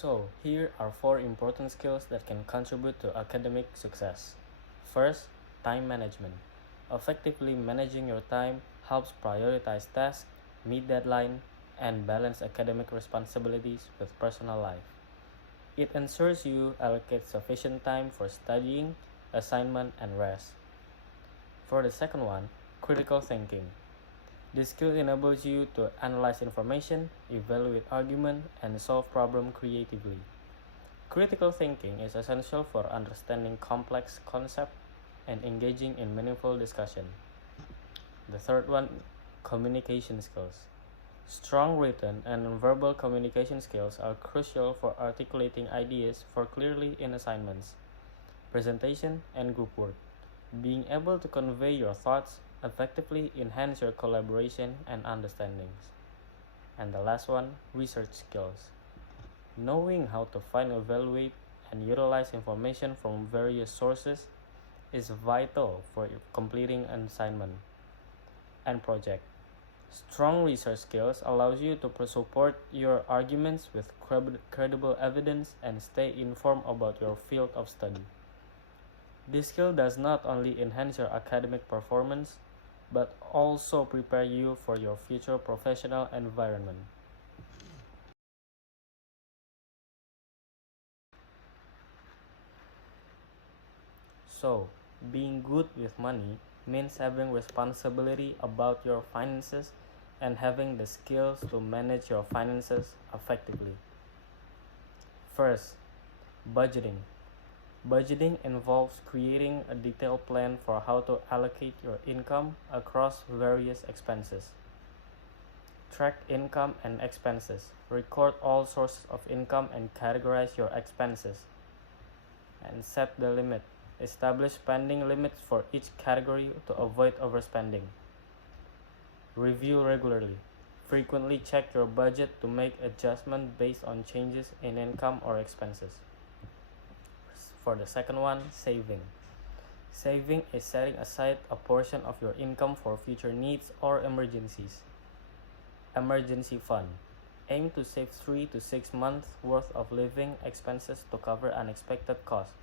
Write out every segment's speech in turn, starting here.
So, here are 4 important skills that can contribute to academic success. First, time management. Effectively managing your time helps prioritize tasks, meet deadlines, and balance academic responsibilities with personal life. It ensures you allocate sufficient time for studying, assignment, and rest. For the second one, critical thinking. This skill enables you to analyze information, evaluate argument, and solve problems creatively. Critical thinking is essential for understanding complex concepts and engaging in meaningful discussion. The third one, communication skills. Strong written and verbal communication skills are crucial for articulating ideas for clearly in assignments, presentation, and group work. Being able to convey your thoughts effectively enhance your collaboration and understandings. And the last one, research skills. Knowing how to find, evaluate, and utilize information from various sources is vital for completing an assignment and project. Strong research skills allows you to support your arguments with credible evidence and stay informed about your field of study. This skill does not only enhance your academic performance, but also prepare you for your future professional environment. So, being good with money means having responsibility about your finances and having the skills to manage your finances effectively. First, budgeting. Budgeting involves creating a detailed plan for how to allocate your income across various expenses. Track income and expenses. Record all sources of income and categorize your expenses. And set the limit. Establish spending limits for each category to avoid overspending. Review regularly. Frequently check your budget to make adjustments based on changes in income or expenses. For the second one, saving. Saving is setting aside a portion of your income for future needs or emergencies. Emergency fund. Aim to save 3 to 6 months worth of living expenses to cover unexpected costs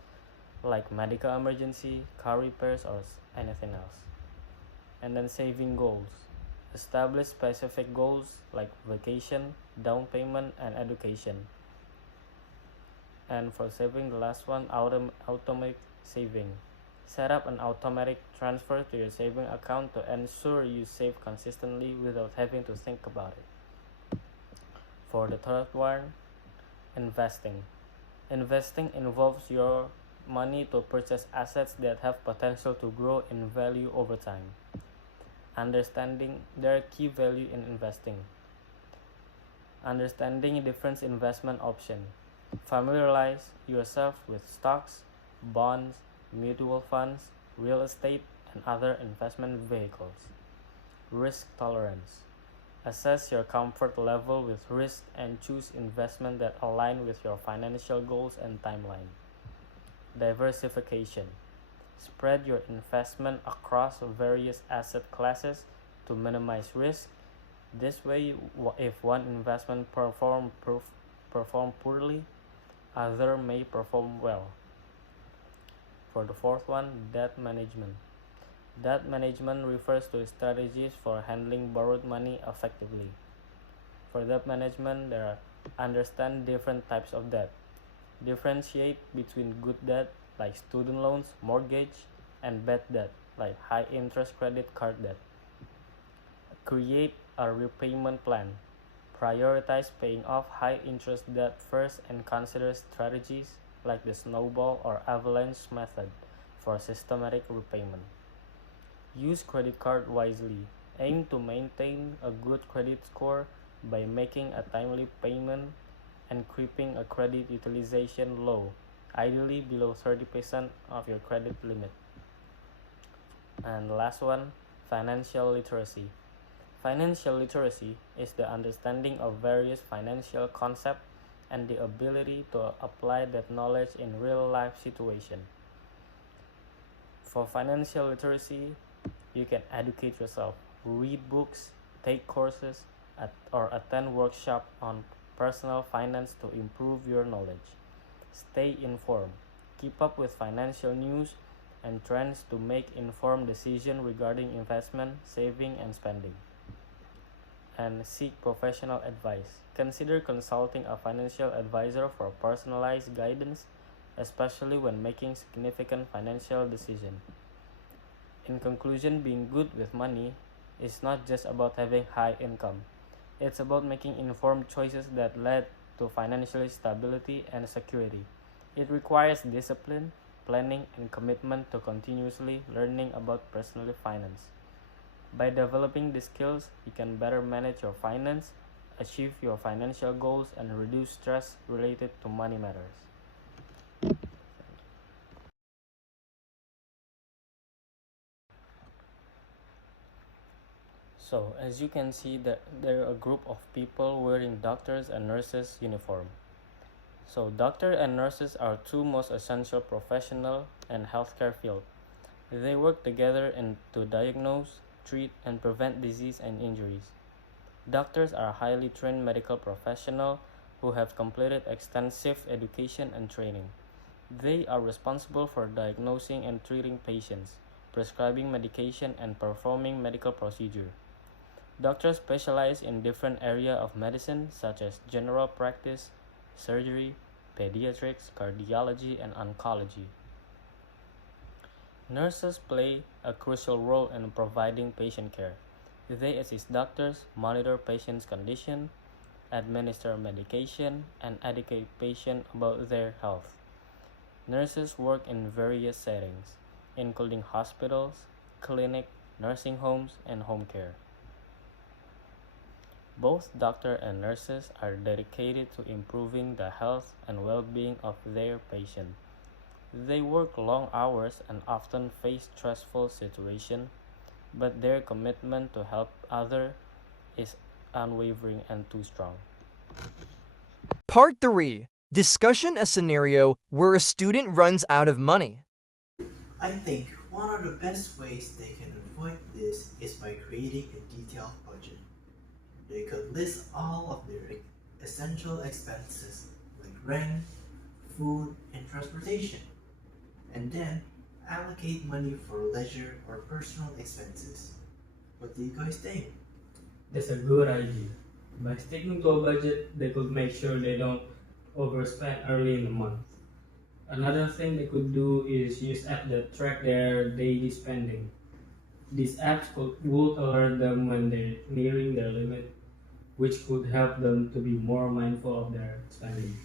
like medical emergency, car repairs, or anything else. And then saving goals. Establish specific goals like vacation, down payment, and education. And for saving, the last one, automatic saving. Set up an automatic transfer to your saving account to ensure you save consistently without having to think about it. For the third one, investing. Investing involves your money to purchase assets that have potential to grow in value over time. Understanding their key value in investing. Understanding different investment options. Familiarize yourself with stocks, bonds, mutual funds, real estate, and other investment vehicles. Risk tolerance. Assess your comfort level with risk and choose investments that align with your financial goals and timeline. Diversification. Spread your investment across various asset classes to minimize risk. This way, if one investment perform poorly, other may perform well. For the fourth one, debt management. Debt management refers to strategies for handling borrowed money effectively. For debt management, there are understand different types of debt. Differentiate between good debt like student loans, mortgage, and bad debt like high interest credit card debt. Create a repayment plan. Prioritize paying off high interest debt first and consider strategies like the snowball or avalanche method for systematic repayment. Use credit card wisely. Aim to maintain a good credit score by making a timely payment and keeping a credit utilization low, ideally below 30% of your credit limit. And the last one, financial literacy. Financial literacy is the understanding of various financial concepts and the ability to apply that knowledge in real-life situations. For financial literacy, you can educate yourself, read books, take courses, or attend workshops on personal finance to improve your knowledge. Stay informed. Keep up with financial news and trends to make informed decisions regarding investment, saving, and spending. And seek professional advice. Consider consulting a financial advisor for personalized guidance, especially when making significant financial decisions. In conclusion, being good with money is not just about having high income. It's about making informed choices that lead to financial stability and security. It requires discipline, planning, and commitment to continuously learning about personal finance. By developing these skills, you can better manage your finance, achieve your financial goals, and reduce stress related to money matters. So, as you can see, there are a group of people wearing doctors and nurses uniform. So, doctors and nurses are two most essential professional in healthcare field. They work together to diagnose, treat, and prevent disease and injuries. Doctors are highly trained medical professionals who have completed extensive education and training. They are responsible for diagnosing and treating patients, prescribing medication, and performing medical procedures. Doctors specialize in different areas of medicine such as general practice, surgery, pediatrics, cardiology, and oncology. Nurses play a crucial role in providing patient care. They assist doctors, monitor patients' condition, administer medication, and educate patients about their health. Nurses work in various settings, including hospitals, clinics, nursing homes, and home care. Both doctors and nurses are dedicated to improving the health and well-being of their patients. They work long hours and often face stressful situations, but their commitment to help others is unwavering and too strong. Part 3. Discussion a scenario where a student runs out of money. I think one of the best ways they can avoid this is by creating a detailed budget. They could list all of their essential expenses like rent, food, and transportation, and then allocate money for leisure or personal expenses. What do you guys think? That's a good idea. By sticking to a budget, they could make sure they don't overspend early in the month. Another thing they could do is use apps that track their daily spending. These apps would alert them when they're nearing their limit, which could help them to be more mindful of their spending.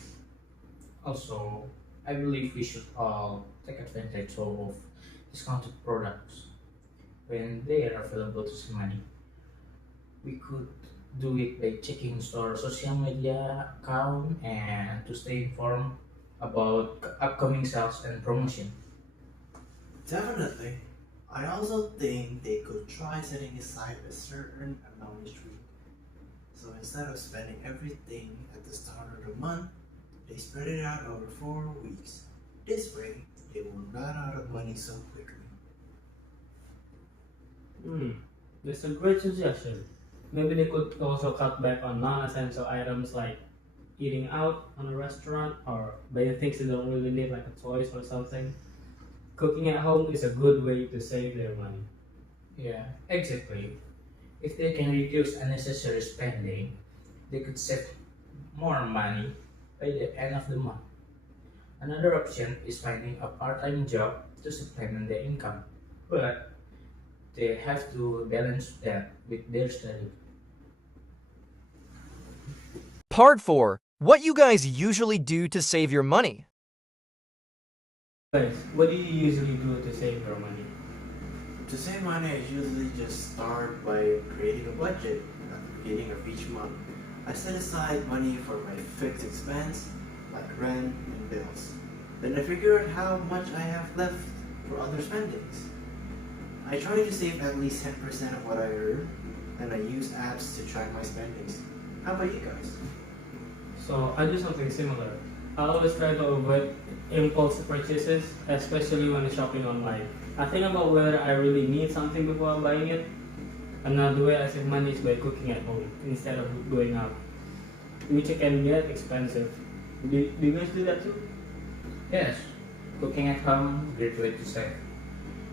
Also, I believe we should all take advantage of discounted products when they are available to save money. We could do it by checking store social media account and to stay informed about upcoming sales and promotion. Definitely. I also think they could try setting aside a certain amount each week. So instead of spending everything at the start of the month, they spread it out over 4 weeks. This way, they won't run out of money so quickly. That's a great suggestion. Maybe they could also cut back on non-essential items like eating out on a restaurant or buying things they don't really need like a toys or something. Cooking at home is a good way to save their money. Yeah, exactly. If they can reduce unnecessary spending, they could save more money by the end of the month. Another option is finding a part-time job to supplement their income, but they have to balance that with their study. Part 4. What you guys usually do to save your money. Guys, what do you usually do to save your money? To save money, I usually just start by creating a budget at the beginning of each month. I set aside money for my fixed expense, like rent and bills. Then I figure out how much I have left for other spendings. I try to save at least 10% of what I earn, and I use apps to track my spendings. How about you guys? So I do something similar. I always try to avoid impulse purchases, especially when shopping online. I think about whether I really need something before buying it. Another way I save money is by cooking at home instead of going out. which can get expensive. Do you guys do that too? Yes, cooking at home, great way to save.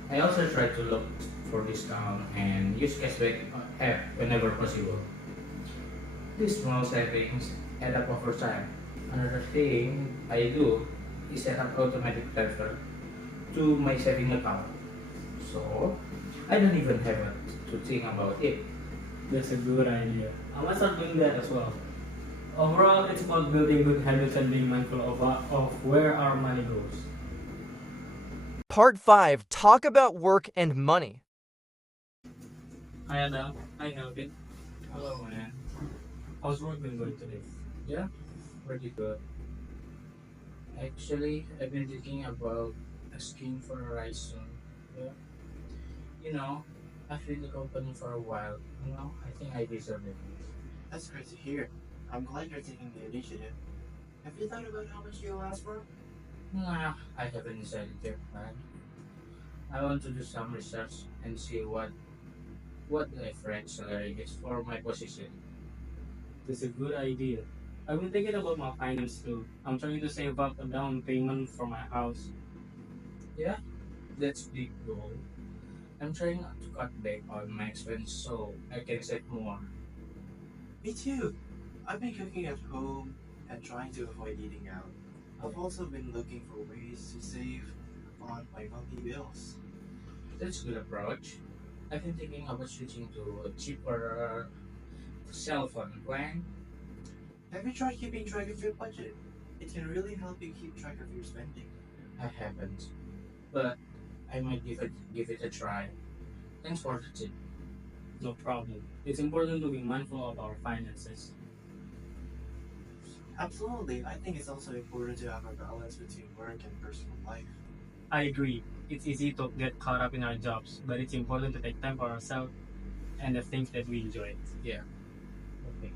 I also try to look for discount and use cashback app whenever possible. These small savings add up over time. Another thing I do is set up automatic transfer to my saving account. So I don't even have to think about it. That's a good idea. I might start doing that as well. Overall, it's about building good habits and being mindful of where our money goes. Part 5. Talk about work and money. Hi Adam, hi Melvin. Hello, man. How's work been going today? Yeah, pretty good. Actually, I've been thinking about asking for a rise soon. Yeah. You know, I've been in the company for a while. I think I deserve it. That's great to hear. I'm glad you're taking the initiative. Have you thought about how much you'll ask for? Nah, I haven't decided yet, man. I want to do some research and see what the average salary is for my position. That's a good idea. I've been thinking about my finance too. I'm trying to save up a down payment for my house. Yeah, that's big goal. I'm trying not to cut back on my expense so I can save more. Me too. I've been cooking at home and trying to avoid eating out. I've also been looking for ways to save on my monthly bills. That's a good approach. I've been thinking about switching to a cheaper cell phone plan. Have you tried keeping track of your budget? It can really help you keep track of your spending. I haven't, but I might give it a try. Thanks for the tip. No problem. It's important to be mindful of our finances. Absolutely. I think it's also important to have a balance between work and personal life. I agree. It's easy to get caught up in our jobs, but it's important to take time for ourselves and the things that we enjoy. Yeah. Okay.